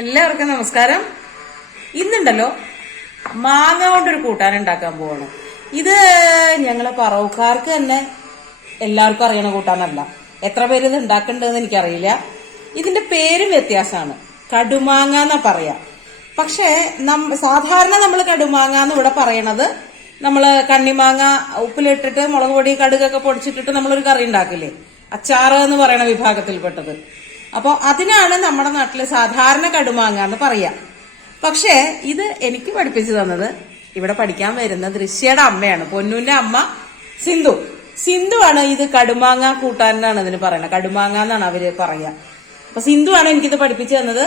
എല്ലാവർക്കും നമസ്കാരം. ഇന്നുണ്ടല്ലോ മാങ്ങ കൊണ്ടൊരു കൂട്ടാൻ ഉണ്ടാക്കാൻ പോവാണ്. ഇത് ഞങ്ങളെ പറവുക്കാർക്ക് തന്നെ എല്ലാവർക്കും അറിയണ കൂട്ടാനല്ല. എത്ര പേര് ഇത് ഉണ്ടാക്കണ്ടെന്ന് എനിക്കറിയില്ല. ഇതിന്റെ പേരും വ്യത്യാസമാണ്. കടുമാങ്ങ എന്നാ പറയാ. പക്ഷേ സാധാരണ നമ്മൾ കടുമാങ്ങ എന്ന് ഇവിടെ പറയണത് നമ്മൾ കണ്ണിമാങ്ങ ഉപ്പിലിട്ടിട്ട് മുളക് പൊടി കടുകൊക്കെ പൊടിച്ചിട്ടിട്ട് നമ്മളൊരു കറി ഉണ്ടാക്കില്ലേ? അച്ചാറ് എന്ന് പറയണ വിഭാഗത്തിൽപ്പെട്ടത്. അപ്പോൾ അതിനാണ് നമ്മുടെ നാട്ടിൽ സാധാരണ കടുമാങ്ങ എന്ന് പറയാ. പക്ഷേ ഇത് എനിക്ക് പഠിപ്പിച്ചു തന്നത് ഇവിടെ പഠിക്കാൻ വരുന്ന ദൃശ്യയുടെ അമ്മയാണ്. പൊന്നുവിന്റെ അമ്മ സിന്ധു. സിന്ധു ആണ് ഇത് കടുമാങ്ങ കൂട്ടാനാണ് ഇതിന് പറയുന്നത്. കടുമാങ്ങ എന്നാണ് അവർ പറയുക അപ്പൊ സിന്ധു ആണ് എനിക്കിത് പഠിപ്പിച്ചു തന്നത്.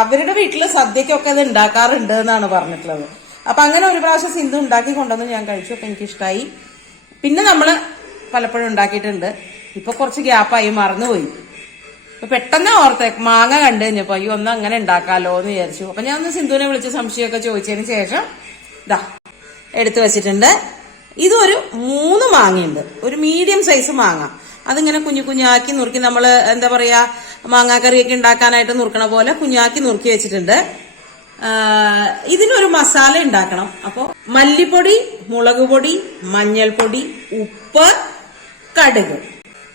അവരുടെ വീട്ടിൽ സദ്യക്കൊക്കെ ഇത് ഉണ്ടാക്കാറുണ്ട് എന്നാണ് പറഞ്ഞിട്ടുള്ളത്. അപ്പൊ അങ്ങനെ ഒരു പ്രാവശ്യം സിന്ധു ഉണ്ടാക്കി കൊണ്ടുവന്ന് ഞാൻ കഴിച്ചു. അപ്പൊ എനിക്ക് ഇഷ്ടമായി പിന്നെ നമ്മൾ പലപ്പോഴും ഉണ്ടാക്കിയിട്ടുണ്ട്. ഇപ്പൊ കുറച്ച് ഗ്യാപ്പായി മറന്നുപോയി. അപ്പൊ പെട്ടെന്ന് ഓർത്തെ മാങ്ങ കണ്ടു കഴിഞ്ഞപ്പോ അയ്യോ ഒന്ന് അങ്ങനെ ഉണ്ടാക്കാലോ എന്ന് വിചാരിച്ചു. അപ്പൊ ഞാൻ ഒന്ന് സിന്ധുവിനെ വിളിച്ച് സംശയമൊക്കെ ചോദിച്ചതിന് ശേഷം ഇതാ എടുത്തു വെച്ചിട്ടുണ്ട്. ഇതൊരു മൂന്ന് മാങ്ങയുണ്ട്. ഒരു മീഡിയം സൈസ് മാങ്ങ. അതിങ്ങനെ കുഞ്ഞു കുഞ്ഞാക്കി നുറുക്കി നമ്മൾ എന്താ പറയാ മാങ്ങാക്കറിയൊക്കെ ഉണ്ടാക്കാനായിട്ട് നുറുക്കണ പോലെ കുഞ്ഞാക്കി നുറുക്കി വെച്ചിട്ടുണ്ട്. ഇതിനൊരു മസാല ഉണ്ടാക്കണം. അപ്പോൾ മല്ലിപ്പൊടി മുളക് പൊടി മഞ്ഞൾപ്പൊടി ഉപ്പ് കടുക്.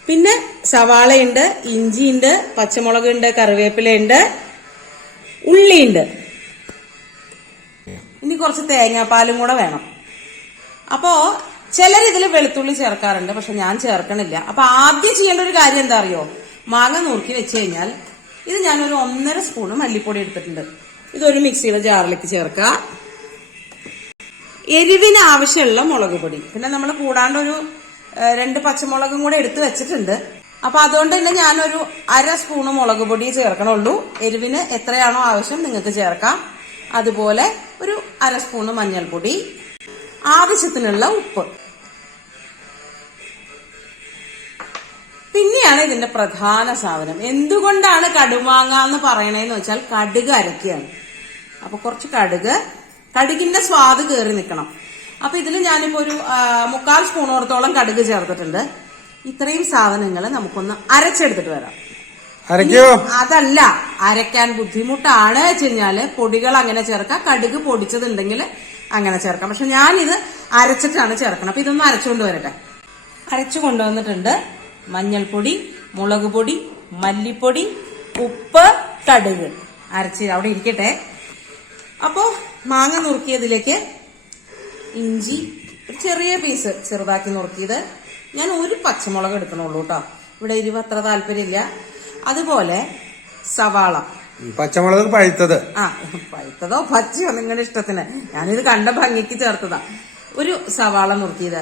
പിന്നെ സവാളയുണ്ട് ഇഞ്ചിയുണ്ട് പച്ചമുളകുണ്ട് കറിവേപ്പിലയുണ്ട് ഉള്ളിയുണ്ട്. ഇനി കുറച്ച് തേങ്ങാപ്പാലും കൂടെ വേണം. അപ്പോ ചിലർ ഇതിൽ വെളുത്തുള്ളി ചേർക്കാറുണ്ട് പക്ഷെ ഞാൻ ചേർക്കണില്ല. അപ്പൊ ആദ്യം ചെയ്യേണ്ട ഒരു കാര്യം എന്താ അറിയോ? മാങ്ങ നുറുക്കി വെച്ച് കഴിഞ്ഞാൽ ഇത് ഞാനൊരു ഒന്നര സ്പൂണ് മല്ലിപ്പൊടി എടുത്തിട്ടുണ്ട്. ഇതൊരു മിക്സിയുടെ ജാറിലേക്ക് ചേർക്കുക. എരിവിന് ആവശ്യമുള്ള മുളക് പൊടി. പിന്നെ നമ്മൾ കൂടാണ്ട് ഒരു ഏഹ്, രണ്ട് പച്ചമുളകും കൂടെ എടുത്തു വെച്ചിട്ടുണ്ട്. അപ്പൊ അതുകൊണ്ട് തന്നെ ഞാനൊരു അര സ്പൂണ് മുളക് പൊടി ചേർക്കണുള്ളൂ. എരിവിന് എത്രയാണോ ആവശ്യം നിങ്ങൾക്ക് ചേർക്കാം. അതുപോലെ ഒരു അര സ്പൂണ് മഞ്ഞൾപ്പൊടി. ആവശ്യത്തിനുള്ള ഉപ്പ്. പിന്നെയാണ് ഇതിന്റെ പ്രധാന സാധനം. എന്തുകൊണ്ടാണ് കടുമാങ്ങ എന്ന് പറയണേന്ന് വെച്ചാൽ കടുക് അരക്കുകയാണ് അപ്പൊ കുറച്ച് കടുക്. കടുകിന്റെ സ്വാദ് കയറി നിൽക്കണം. അപ്പൊ ഇതിൽ ഞാനിപ്പോ ഒരു മുക്കാൽ സ്പൂണോടത്തോളം കടുക് ചേർത്തിട്ടുണ്ട്. ഇത്രയും സാധനങ്ങൾ നമുക്കൊന്ന് അരച്ചെടുത്തിട്ട് വരാം. അതല്ല അരയ്ക്കാൻ ബുദ്ധിമുട്ടാണ് വെച്ച് കഴിഞ്ഞാൽ പൊടികൾ അങ്ങനെ ചേർക്കാം. കടുക് പൊടിച്ചതുണ്ടെങ്കിൽ അങ്ങനെ ചേർക്കാം. പക്ഷെ ഞാനിത് അരച്ചിട്ടാണ് ചേർക്കണം. അപ്പൊ ഇതൊന്ന് അരച്ചുകൊണ്ട് വരട്ടെ. അരച്ചു കൊണ്ടുവന്നിട്ടുണ്ട് മഞ്ഞൾപ്പൊടി മുളക് പൊടി മല്ലിപ്പൊടി ഉപ്പ് കടുക്. അരച്ച് അവിടെ ഇരിക്കട്ടെ. അപ്പോ മാങ്ങ നുറുക്കിയതിലേക്ക് ഇഞ്ചി ഒരു ചെറിയ പീസ് ചെറുതാക്കി നുറുക്കിയത്. ഞാൻ ഒരു പച്ചമുളക് എടുക്കണുള്ളൂ കേട്ടോ ഇവിടെ എരിവ് അത്ര താല്പര്യമില്ല. അതുപോലെ സവാള. പച്ചമുളക് പഴുത്തത്. ആ പഴുത്തതോ പച്ചയോ നിങ്ങളുടെ ഇഷ്ടത്തിന്. ഞാനിത് കണ്ട ഭംഗിക്ക് ചേർത്തതാ. ഒരു സവാള നുറുക്കിയത്.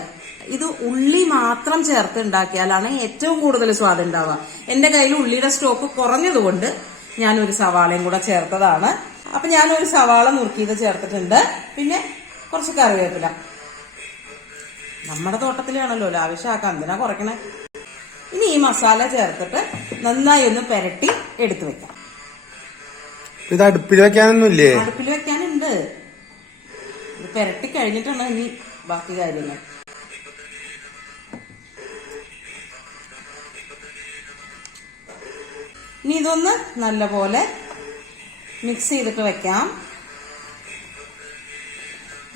ഇത് ഉള്ളി മാത്രം ചേർത്ത് ഉണ്ടാക്കിയാലാണ് ഏറ്റവും കൂടുതൽ സ്വാദ് ഉണ്ടാവുക. എന്റെ കയ്യിൽ ഉള്ളിയുടെ സ്റ്റോക്ക് കുറഞ്ഞതുകൊണ്ട് ഞാൻ ഒരു സവാളയും കൂടെ ചേർത്തതാണ്. അപ്പൊ ഞാനൊരു ഒരു സവാള നുറുക്കിയത് ചേർത്തിട്ടുണ്ട്. പിന്നെ കുറച്ച് കറിവേപ്പില. നമ്മുടെ തോട്ടത്തിലാണല്ലോ ലാവശ്യമാക്കാം എന്തിനാ കുറയ്ക്കണേ? ഇനി ഈ മസാല ചേർത്തിട്ട് നന്നായി ഒന്ന് പെരട്ടി എടുത്തു വെക്കാം. ഇത് അടുപ്പിൽ വെക്കാനൊന്നുമില്ലേ? അടുപ്പിൽ വെക്കാനുണ്ട്. ഇത് പെരട്ടി കഴിഞ്ഞിട്ടാണ് ഇനി ബാക്കി കാര്യങ്ങൾ. ഇനി ഇതൊന്ന് നല്ലപോലെ മിക്സ് ചെയ്തിട്ട് വെക്കാം.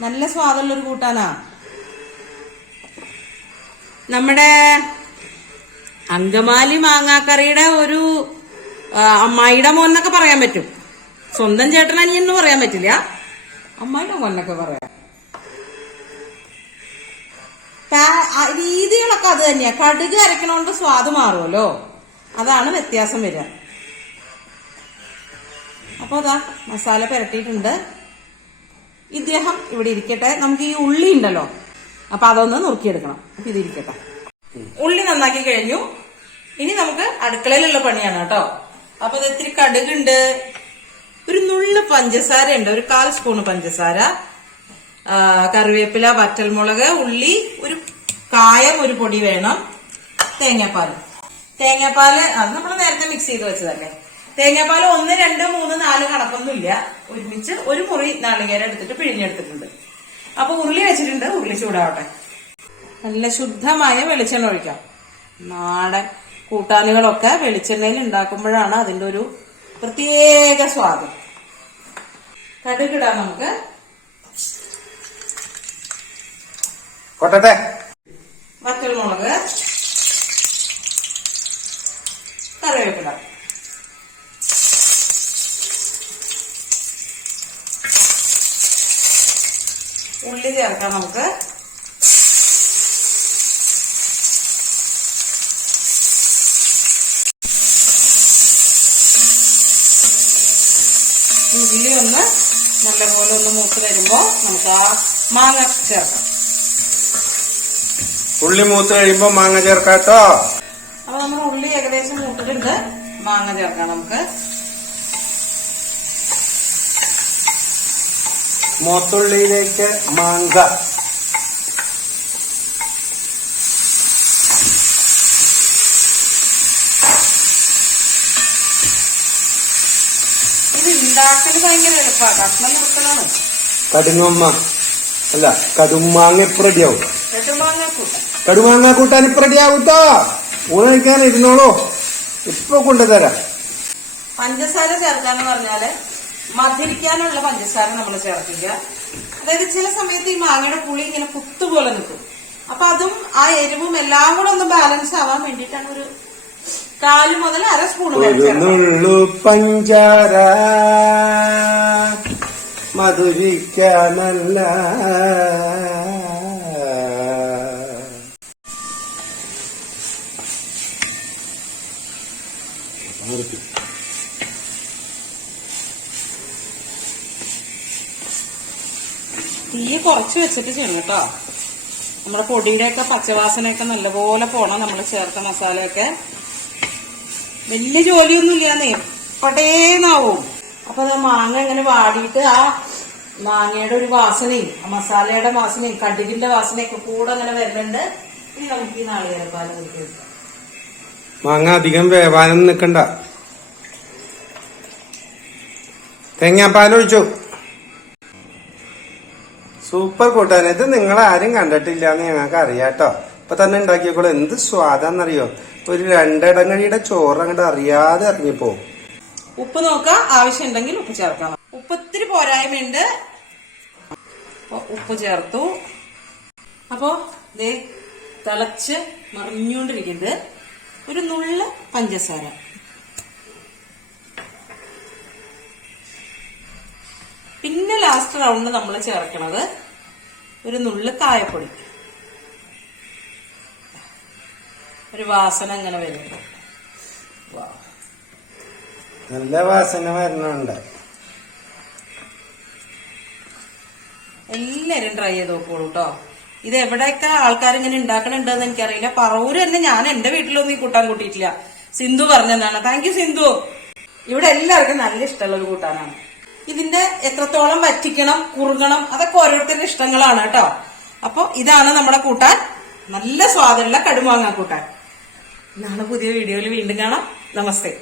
നല്ല സ്വാദുള്ളൊരു കൂട്ടാനാ. നമ്മുടെ അങ്കമാലി മാങ്ങാക്കറിയുടെ ഒരു അമ്മായിയുടെ മോൻ എന്നൊക്കെ പറയാൻ പറ്റും. സ്വന്തം ചേട്ടൻ അനിയെന്ന് പറയാൻ പറ്റില്ല. അമ്മായിയുടെ മോൻ എന്നൊക്കെ പറയാം രീതികളൊക്കെ അത് തന്നെയാ. കടുക് അരക്കണോണ്ട് സ്വാദ് മാറുമല്ലോ അതാണ് വ്യത്യാസം വരിക. അപ്പൊ അതാ മസാല പുരട്ടിയിട്ടുണ്ട്. ഇദ്ദേഹം ഇവിടെ ഇരിക്കട്ടെ. നമുക്ക് ഈ ഉള്ളി ഉണ്ടല്ലോ. അപ്പൊ അതൊന്ന് നുറുക്കിയെടുക്കണം. അപ്പൊ ഇരിക്കട്ടെ. ഉള്ളി നന്നാക്കി കഴിഞ്ഞു. ഇനി നമുക്ക് അടുക്കളയിലുള്ള പണിയാണ് കേട്ടോ. അപ്പൊ ഇത് ഇത്തിരി കടുകുണ്ട്. ഒരു നുള്ളു പഞ്ചസാര ഉണ്ട് ഒരു കാൽ സ്പൂൺ പഞ്ചസാര. കറിവേപ്പില വറ്റൽമുളക് ഉള്ളി ഒരു കായം ഒരു പൊടി വേണം. തേങ്ങാപ്പാൽ. തേങ്ങാപ്പാൽ അത് നമ്മൾ നേരത്തെ മിക്സ് ചെയ്ത് വെച്ചതല്ലേ? തേങ്ങാപ്പാൽ ഒന്ന് രണ്ട് മൂന്ന് നാല് കണക്കൊന്നുമില്ല. ഒരുമിച്ച് ഒരു മുറി നാളികേരം എടുത്തിട്ട് പിഴിഞ്ഞെടുത്തിട്ടുണ്ട്. അപ്പൊ ഉരുളി വെച്ചിട്ടുണ്ട്. ഉരുളി ചൂടാവട്ടെ. നല്ല ശുദ്ധമായ വെളിച്ചെണ്ണ ഒഴിക്കാം. നാടൻ കൂട്ടാനുകളൊക്കെ വെളിച്ചെണ്ണയിൽ ഉണ്ടാക്കുമ്പോഴാണ് അതിന്റെ ഒരു പ്രത്യേക സ്വാദം. കടുകിടാം നമുക്ക്. കൊട്ടട്ടെ. വറ്റൽമുളക്. ഉള്ളി ചേർക്കാം നമുക്ക്. ഉള്ളി ഒന്ന് നല്ലപോലെ ഒന്ന് മൂത്ത് വരുമ്പോ നമുക്ക് ആ മാങ്ങ ചേർക്കാം. ഉള്ളി മൂത്ത് കഴിയുമ്പോ മാങ്ങ ചേർക്കാട്ടോ അപ്പൊ നമ്മുടെ ഉള്ളി ഏകദേശം മൂത്തിട്ടുണ്ട്. മാങ്ങ ചേർക്കാം നമുക്ക്. മൂത്തുള്ളിയിലേക്ക് മാങ്ക കടുങ്ങമ്മ അല്ല കടുമാങ്ങ ഇപ്പൊ റെഡിയാവും മാങ്ങ കടുമാങ്ങ കൂട്ടാൻ ഇപ്പൊ റെഡിയാവും കേട്ടോ ഊണ് കഴിക്കാൻ ഇരുന്നോളൂ. ഇപ്പൊ കൊണ്ടുതരാം. പഞ്ചസാര ചേർക്കാന്ന് പറഞ്ഞാൽ മധുരിക്കാനുള്ള പഞ്ചസാര നമ്മൾ ചേർക്കില്ല അതായത് ചില സമയത്ത് ഈ മാങ്ങയുടെ പുളി ഇങ്ങനെ കുത്തുപോലെ നിൽക്കും. അപ്പൊ അതും ആ എരിവും എല്ലാം കൂടെ ഒന്ന് ബാലൻസ് ആവാൻ വേണ്ടിയിട്ടാണ് ഒരു കാൽ മുതൽ അര സ്പൂൺ പഞ്ചാര മധുരിക്കാനല്ല. കുറച്ച് വെച്ചിട്ട് ചെയ്യണം കേട്ടോ. നമ്മുടെ പൊടിയുടെയൊക്കെ പച്ചവാസനയൊക്കെ നല്ലപോലെ പോണം നമ്മൾ ചേർത്ത മസാലയൊക്കെ. വലിയ ജോലിയൊന്നും ഇല്ലാന്നേ പടേന്നാവും അപ്പൊ അത് മാങ്ങ ഇങ്ങനെ വാടിയിട്ട് ആ മാങ്ങയുടെ ഒരു വാസനയും ആ മസാലയുടെ വാസനയും കടുകിന്റെ വാസനയൊക്കെ കൂടെ അങ്ങനെ വരുന്നുണ്ട്. ഇനി നമുക്ക് ഈ മാങ്ങ അധികം വേവാനൊന്നും നിക്കണ്ട. തേങ്ങാപ്പാൽ ഒഴിച്ചു സൂപ്പർ കൂട്ടാൻ ഇത് നിങ്ങൾ ആരും കണ്ടിട്ടില്ല എന്ന് ഞങ്ങൾക്ക് അറിയാട്ടോ ഇപ്പൊ തന്നെ ഉണ്ടാക്കിയപ്പോൾ എന്ത് സ്വാദാന്നറിയോ? ഒരു രണ്ടിടങ്ങഴിയുടെ ചോറ് അങ്ങോട്ട് അറിയാതെ ഇറങ്ങിപ്പോ ഉപ്പ് നോക്കാം. ആവശ്യമുണ്ടെങ്കിൽ ഉപ്പ് ചേർക്കാം. ഉപ്പ് ഇത്തിരി പോരായ്മയുണ്ട്. ഉപ്പ് ചേർത്തു. അപ്പോ ദേ തിളച്ച് മറിഞ്ഞുകൊണ്ടിരിക്കുന്നത് ഒരു നുള്ള പഞ്ചസാര. പിന്നെ ലാസ്റ്റ് റൗണ്ട് നമ്മൾ ചേർക്കണത് ഒരു നുള്ളു കായപ്പൊടി. ഒരു വാസന അങ്ങനെ വരുന്നു നല്ല വാസന വരണുണ്ട്. എല്ലാരും ട്രൈ ചെയ്ത് നോക്കോളൂ കേട്ടോ ഇത് എവിടെയൊക്കെ ആൾക്കാർ ഇങ്ങനെ ഉണ്ടാക്കണുണ്ടെന്ന് എനിക്കറിയില്ല. പറവൂര് തന്നെ ഞാൻ എന്റെ വീട്ടിലൊന്നും ഈ കൂട്ടാൻ കൂട്ടിയിട്ടില്ല. സിന്ധു പറഞ്ഞതാണ് താങ്ക് യു സിന്ധു. ഇവിടെ എല്ലാവർക്കും നല്ല ഇഷ്ടമുള്ള ഒരു കൂട്ടാനാണ്. ഇതിന്റെ എത്രത്തോളം വറ്റിക്കണം കുറുകണം അതൊക്കെ ഓരോരുത്തരുടെ ഇഷ്ടങ്ങളാണ് കേട്ടോ. അപ്പൊ ഇതാണ് നമ്മുടെ കൂട്ടാൻ. നല്ല സ്വാദുള്ള കടുമാങ്ങ കൂട്ടാൻ. നാളെ പുതിയ വീഡിയോയിൽ വീണ്ടും കാണാം. നമസ്തേ.